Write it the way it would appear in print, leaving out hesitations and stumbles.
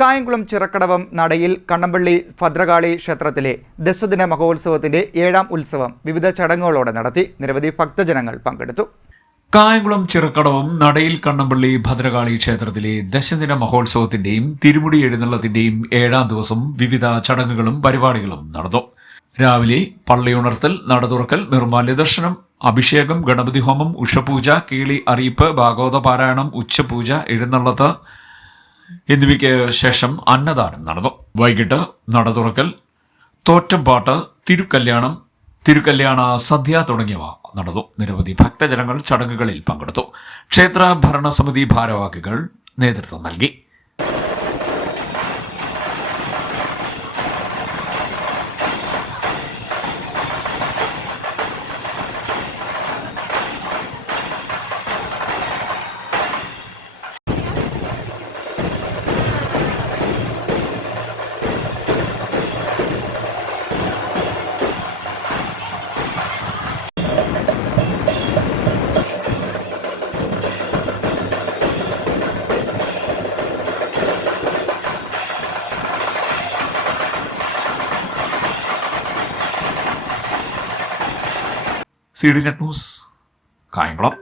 കായംകുളം ചിറക്കടവം നടയിൽ കണ്ണമ്പള്ളി ഭദ്രകാളി ക്ഷേത്രത്തിലെ ദശദിന മഹോത്സവത്തിന്റെ 7ാം ഉത്സവം വിവിധ ചടങ്ങുകളോടെ നടത്തി. നിരവധി ഭക്തജനങ്ങൾ പങ്കെടുത്തു. കായംകുളം ചിറക്കടവം നടയിൽ കണ്ണമ്പള്ളി ഭദ്രകാളി ക്ഷേത്രത്തിലെ ദശദിന മഹോത്സവത്തിന്റെയും തിരുമുടി എഴുന്നള്ളത്തിന്റെയും 7ാം ദിവസം വിവിധ ചടങ്ങുകളും പരിപാടികളും നടന്നു. രാവിലെ പള്ളിയുണർത്തൽ, നടതുറക്കൽ, നിർമ്മാല്യ ദർശനം, അഭിഷേകം, ഗണപതി ഹോമം, ഉഷപൂജ, കീളി അറിയിപ്പ്, ഭാഗവത പാരായണം, ഉച്ചപൂജ, എഴുന്നള്ളത്ത് എന്നിവയ്ക്ക് ശേഷം അന്നദാനം നടന്നു. വൈകിട്ട് നടതുറക്കൽ, തോറ്റംപാട്ട്, തിരുക്കല്യാണ സദ്യ തുടങ്ങിയവ നടന്നു. നിരവധി ഭക്തജനങ്ങൾ ചടങ്ങുകളിൽ പങ്കെടുത്തു. ക്ഷേത്ര ഭരണസമിതി ഭാരവാഹികൾ നേതൃത്വം നൽകി. CDNet News, Kayamkulam.